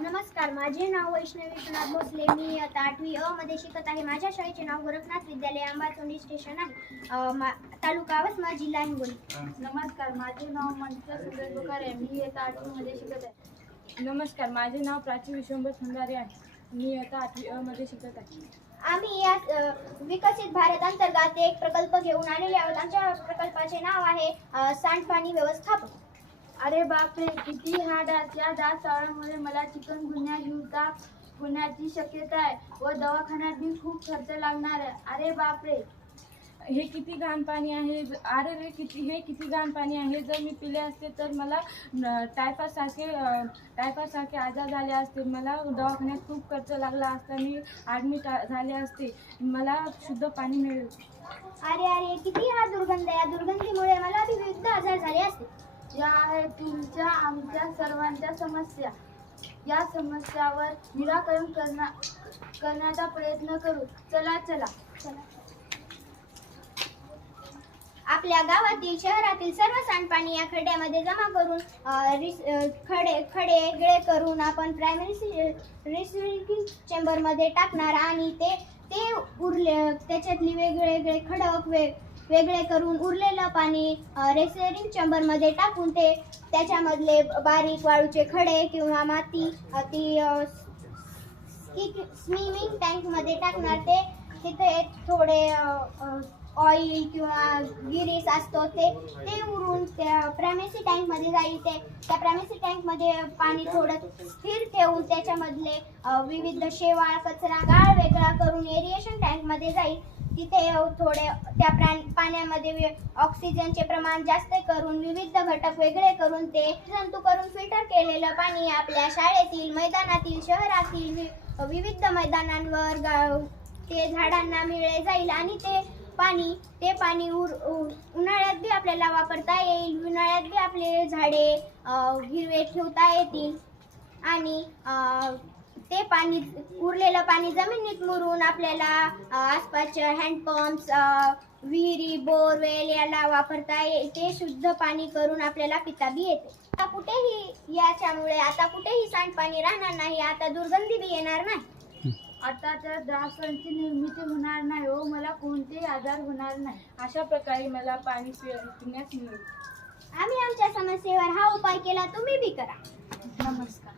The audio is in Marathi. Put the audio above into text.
नमस्कार, माझे नाव वैष्णवी विश्वनाथ भोसले. मी आता 8वी अ मध्ये शिकत आहे. माझ्या शाळेचे नाव गोरखनाथ विद्यालय आंबाचोंडी स्टेशन आहे, तालुका वसमत, जिल्हा हिंगोली. नमस्कार, माझे नाव मनसा सुरेश बुखारे. मी इयत्ता 8वी मध्ये शिकत आहे. नमस्कार, माझे नाव प्राची विश्वंभर खंडारे आहे. मी इयत्ता 8वी अ मध्ये शिकत आहे. आम्ही या विकसित भारत अंतर्गत एक प्रकल्प घेऊन आलेले आहोत. आमच्या प्रकल्पाचे नाव आहे सांडपाणी व्यवस्थापन. अरे बापरे, किती या डास चावल्यामुळे मला चिकनगुन्या होण्याची शक्यता आहे व दवाखान्यात बी खूप खर्च लागणार आहे. अरे बापरे, हे किती घाण पाणी आहे. हे किती घाण पाणी आहे. जर मी पिले असते तर मला टायफॉइडसारखे आजार झाले असते. मला दवाखान्यात खूप खर्च लागला असता. मी ॲडमिट झाले असते. मला शुद्ध पाणी मिळेल. अरे किती हा दुर्गंध. या दुर्गंधीमुळे मला विविध आजार झाले असते. या आहेत तुमच्या आमच्या सर्वांच्या समस्या. या समस्यावर निराकरण करण्याचा प्रयत्न करू. चला. आपल्या गावातील शहरातील सर्व सांडपाणी या खड्ड्यामध्ये जमा करून खडे वेगळे करून आपण प्रायमरी रिसिव्हिंग चेंबर मध्ये टाकणार आणि ते उरले त्याच्यातली वेगळे खडक वेगळे करून उरलेलं पाणी रिसिव्हिंग चेंबर मध्ये टाकून त्याच्यामधले बारीक वाळूचे खडे किंवा माती स्विमिंग टँक मध्ये टाकणार. तिथे थोडे ऑइल किंवा गिरीस असतो ते उरून त्या प्रायमरी टँक मध्ये जाईल. त्या प्रायमरी टँक मध्ये पाणी थोडं स्थिर ठेवून त्याच्यामधले विविध शेवाळ कचरा गाळ वेगळा करून एरिएशन टँक मध्ये जाईल. तिथे थोडे त्या पाण्यामध्ये ऑक्सिजनचे प्रमाण जास्त करून विविध घटक वेगळे करून ते जंतू करून फिल्टर केलेलं पाणी आपल्या शाळेतील मैदानातील शहरातील विविध मैदानांवर ते झाडांना मिळले जाईल आणि ते पाणी उन्हाळ्यात बी आपल्याला वापरता येईल. उन्हाळ्यात बी आपले झाडे हिरवे ठेवता येतील आणि ते पाणी उरलेलं पाणी जमिनीत मुरून आपल्याला आसपासच्या हँडपंप्स विहिरी बोरवेल याला वापरता येते. शुद्ध पाणी करून आपल्याला पिता बी येते. आता कुठेही सांडपाणी राहणार नाही. आता दुर्गंधी बी येणार नाही. आता त्या डासांची निर्मिती होणार नाही व मला कोणतेही आजार होणार नाही. अशा प्रकारे मला पाणी पिण्यास मिळेल. आम्ही आमच्या समस्येवर हा उपाय केला, तुम्ही बी करा. नमस्कार.